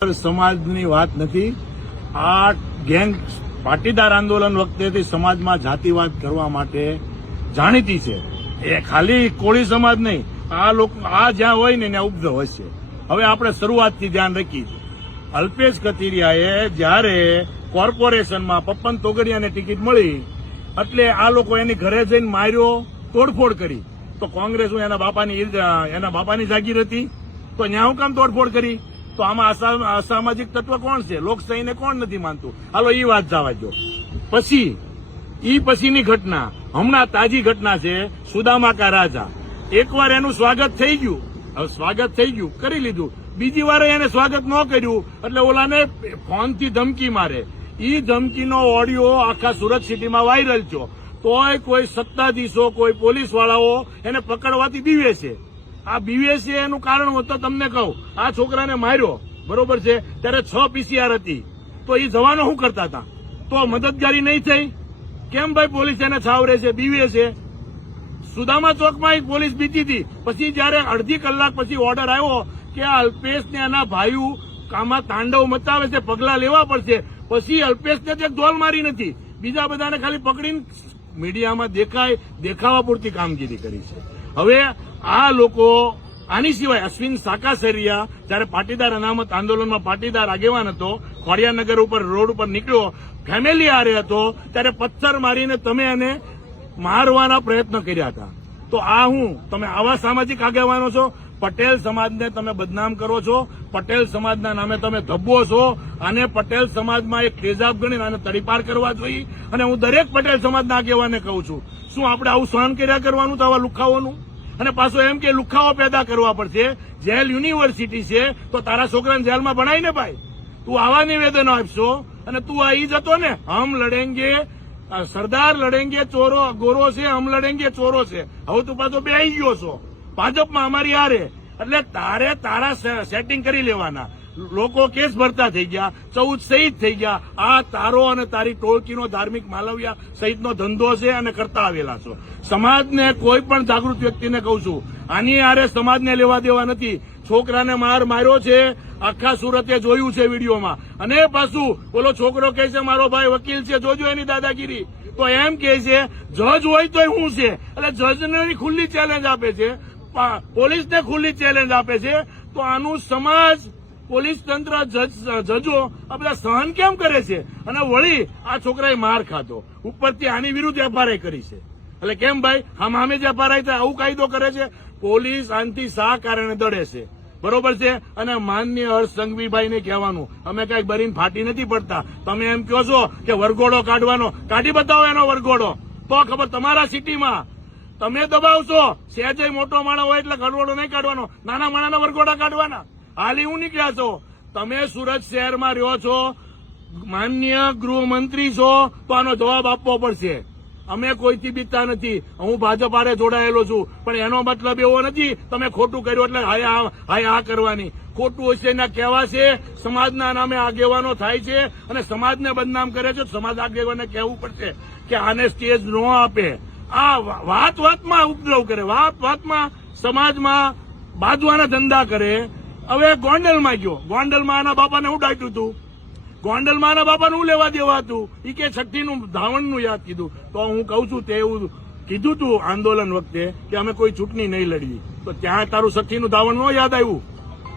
સમાજની વાત નથી. આ ગેંગ પાટીદાર આંદોલન વખતેથી સમાજમાં જાતિવાદ કરવા માટે જાણીતી છે. એ ખાલી કોળી સમાજ નહીં, આ લોકો આ જ્યાં હોય ને ત્યાં ઉપદ્રવ હશે. હવે આપણે શરૂઆતથી ધ્યાન રાખી. અલ્પેશ કથિરિયાએ જ્યારે કોર્પોરેશનમાં પપ્પન તોગડિયાને ટિકિટ મળી એટલે આ લોકો એની ઘરે જઈને માર્યો, તોડફોડ કરી. તો કોંગ્રેસ એના બાપાની જાગીર હતી, તો ત્યાં હું કામ તોડફોડ કરી? તો આમાં અસામાજિક તત્વ કોણ છે? લોકશાહીને કોણ નથી માનતું? હાલો એ વાત જવા દો. પછીની ઘટના, હમણાં તાજી ઘટના છે સુદામા કા રાજા. એકવાર એનું સ્વાગત થઈ ગયું, હવે સ્વાગત થઈ ગયું, કરી લીધું. બીજી વાર એને સ્વાગત ન કર્યું એટલે ઓલાને ફોનથી ધમકી મારે. એ ધમકીનો ઓડિયો આખા સુરત સિટીમાં વાયરલ થયો. તોય કોઈ સત્તાધીશો, કોઈ પોલીસ વાળાઓ એને પકડવાથી બીવે છે. આ બીવે છે એનું કારણ હું તો તમને કહું. આ છોકરાને માર્યો, બરોબર છે, ત્યારે 6 PCR હતી. તો એ જવાનો શું કરતા હતા? તો મદદગારી નહીં થઈ? કેમ ભાઈ પોલીસ એને છાવરે છે, બીવે છે? સુદામા ચોકમાં એક પોલીસ બીતી હતી. પછી જયારે અડધી કલાક પછી ઓર્ડર આવ્યો કે અલ્પેશને એના ભાઈઓ આમાં તાંડવ મચાવે છે, પગલા લેવા પડશે, પછી અલ્પેશને એક ડોલ મારી નથી, બીજા બધાને ખાલી પકડીને મીડિયામાં દેખાવા પૂરતી કામગીરી કરી છે. હવે આ લોકો, આની સિવાય અશ્વિન સાકાસરિયા જયારે પાટીદાર અનામત આંદોલનમાં પાટીદાર આગેવાન હતો, ખોડિયાનગર ઉપર રોડ ઉપર નીકળ્યો, ફેમિલી હારે હતો, ત્યારે પથ્થર મારીને તમે એને મારવાના પ્રયત્ન કર્યા હતા. તો આ તમે આવા સામાજિક આગેવાનો છો? પટેલ સમાજને તમે બદનામ કરો છો, પટેલ સમાજના નામે તમે ધબ્બો છો, અને પટેલ સમાજમાં એક તેજાબ ગણીને આને તડીપાર કરવા જોઈએ. અને હું દરેક પટેલ સમાજના આગેવાને કહું છું, શું આપણે આવું સહન કર્યા કરવાનું તો આવા લુખાઓનું? અને પાછો એમ કે લુખાઓ પેદા કરવા પડશે. જેલ યુનિવર્સિટી છે તો તારા છોકરાને જેલમાં ભણાય ને ભાઈ. તું આવા નિવેદનો આપશો અને તું આ ઈ જતો ને હમ લડેંગે, સરદાર લડેંગે ચોરો ગોરો છે, હમ લડેંગે ચોરો છે. હવે તું પાછો બે આવી ગયો છો ભાજપમાં અમારી હારે. એટલે તારા સેટિંગ કરી લેવાના. લોકો કેસ ભરતા થઈ ગયા, 14 શહીદ થઈ ગયા. આ તારો અને તારી ટોળકીનો ધાર્મિક માલવ્યા સહિતનો ધંધો છે અને કરતા આવેલા છો. સમાજને કોઈ પણ જાગૃત વ્યક્તિને કહું છું, આની હારે સમાજને લેવા દેવા નથી. છોકરાને માર્યો છે, આખા સુરતે જોયું છે વિડીયોમાં. અને પાછું બોલો છોકરો કહે છે મારો ભાઈ વકીલ છે, જોજો એની દાદાગીરી. તો એમ કહે છે જજ હોય તો શું છે? એટલે જજને ખુલ્લી ચેલેન્જ આપે છે, પોલીસને ખુલ્લી ચેલેન્જ આપે છે. તો આનું સમાજ, પોલીસ તંત્ર, જજો આ બધા સહન કેમ કરે છે? અને વળી આ છોકરાએ માર ખાધો, ઉપરથી આની વિરુદ્ધ એફઆરઆઈ કરી છે. એટલે કેમ ભાઈ સામે જ એફઆરઆઈ થાય આવું કાયદો કરે છે? પોલીસ આનથી શા કારણે દડે છે, બરોબર છે? અને માનનીય હર્ષ સંઘવીભાઈને કહેવાનું, અમે કઈક બરીને ફાટી નથી પડતા. તમે એમ કહો છો કે વરઘોડો કાઢવાનો, કાઢી બતાવો એનો વરઘોડો, તો ખબર. તમારા સિટીમાં તમે દબાવશો, સહેજે મોટો માણસ હોય એટલે વરઘોડો નહીં કાઢવાનો, નાના માણાના વરઘોડા કાઢવાના. હાલી હું નીકળ્યા છો? તમે સુરત શહેરમાં રહ્યો છો, માનનીય ગૃહમંત્રી છો, તો આનો જવાબ આપવો પડશે. અમે કોઈથી બીતા નથી. હું ભાજપ હારે જોડાયેલો છું, પણ એનો મતલબ એવો નથી તમે ખોટું કર્યું એટલે હાય આ કરવાની. ખોટું હશે એના કહેવા છે. સમાજના નામે આગેવાનો થાય છે અને સમાજને બદનામ કરે છે. સમાજ આગેવાને કહેવું પડશે કે આને સ્ટેજ ન આપે. આ વાતમાં ઉપદ્રવ કરે, વાતમાં સમાજમાં બાંધવાના ધંધા કરે. હવે ગોંડલમાં ગયો, ગોંડલમાં આના બાપાને હું ડાટ્યું હતું, ગોંડલમાં આના બાપાને હું લેવા દેવા હતું. એ કે છઠ્ઠીનું ધાવણનું યાદ કીધું. તો હું કઉ છું તે એવું કીધું તું આંદોલન વખતે કે અમે કોઈ ચૂંટણી નહીં લડવી, તો ત્યાં તારું છઠ્ઠીનું ધાવણ ન યાદ આવ્યું?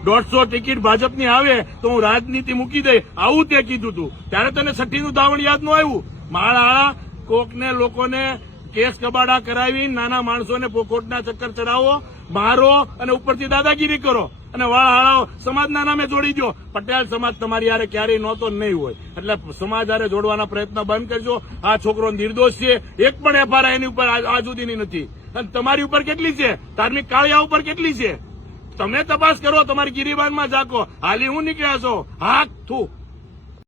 150 ટિકિટ ભાજપની આવે તો હું રાજનીતિ મૂકી દઈ, આવું તે કીધું તું. ત્યારે તને છઠ્ઠીનું ધાવણ યાદ ન આવ્યું? માળા કોકને લોકોને કેસ કબાડા કરાવી, નાના માણસોને ખોટના ચક્કર ચડાવો, મારો અને ઉપરથી દાદાગીરી કરો અને વાળા સમાજના નામે જોડી દો. પટેલ સમાજ તમારી હારે ક્યારેય નહોતો નહીં હોય. એટલે સમાજ હારે જોડવાના પ્રયત્ન બંધ કરજો. આ છોકરો નિર્દોષ છે, એક પણ એફઆરઆઈ એની ઉપર આજ સુધીની નથી. અને તમારી ઉપર કેટલી છે? ધાર્મિક કાળિયા ઉપર કેટલી છે? તમે તપાસ કરો, તમારી ગિરિબાનમાં જાકો. હાલી હું નીકળ્યા છો હાથ થું.